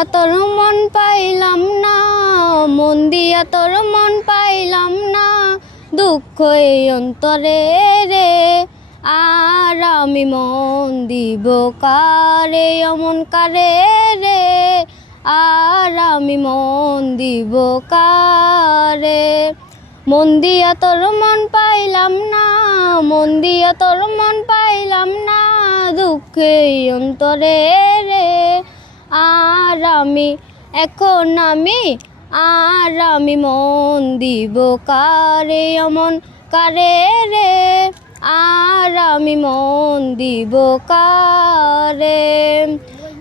দিয়া তোর মন পাইলাম না, মন দিয়া তোর মন পাইলাম না, দুঃখ এই অন্তরে রে। আর আমি মন দিব কারে, অমন কারে রে। আর আমি মন দিব কারে। মন দিয়া তোর মন পাইলাম না, মন দিয়া তোর মন পাইলাম না, দুঃখে অন্তরে রে। আর আমি এখন আর আমি মন দিব কারে, অমন কারে রে। আর আমি মন দিব কারে।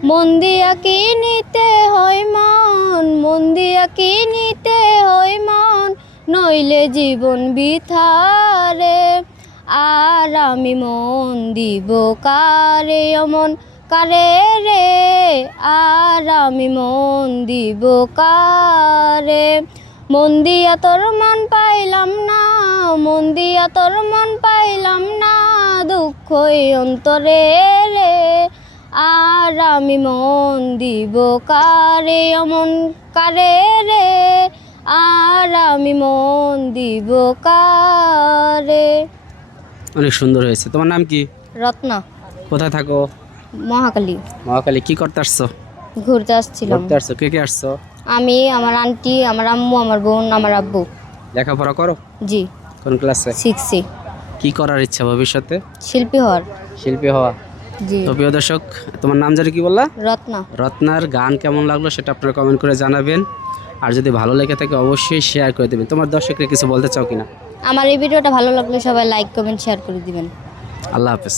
মন দিয়া কি নিতে হয় মন, মন দিয়া কি নিতে হয় মন, নইলে জীবন বৃথারে। আর আমি মন দিব কারে, অমন কারে রে। আর আমি মন দিব কারে। মন দিয়া তোর মন পাইলাম না, মন দিয়া তোর মন পাইলাম না, দুঃখ এই অন্তরে রে। আর আমি মন দিব কারে, অমন কারে রে। আর আমি মন দিব কারে। অনেক সুন্দর হয়েছে। তোমার নাম কি? রত্না। কোথায় থাকো? মহাকালী। মহাকালী। কি করতে আসছো? ঘুরতে আসছিলাম। ঘুরতে আসছো। কে কে আসছো? আমি, আমার আন্টি, আমার আম্মু, আমার বোন, আমার আব্বু। লেখাপড়া করো? জি। কোন ক্লাসে? 6 কি করার ইচ্ছা ভবিষ্যতে? শিল্পী হওয়ার। শিল্পী হওয়া। জি। তো প্রিয় দর্শক, তোমার নাম জানি কি বললা? রত্না। রত্নার গান কেমন লাগলো সেটা আপনারা কমেন্ট করে জানাবেন। আর যদি ভালো লেগে থাকে অবশ্যই শেয়ার করে দেবেন। তোমার দর্শকরা কিছু বলতে চাও কিনা? আমার এই ভিডিওটা ভালো লাগলে সবাই লাইক কমেন্ট শেয়ার করে দিবেন। আল্লাহ হাফেজ।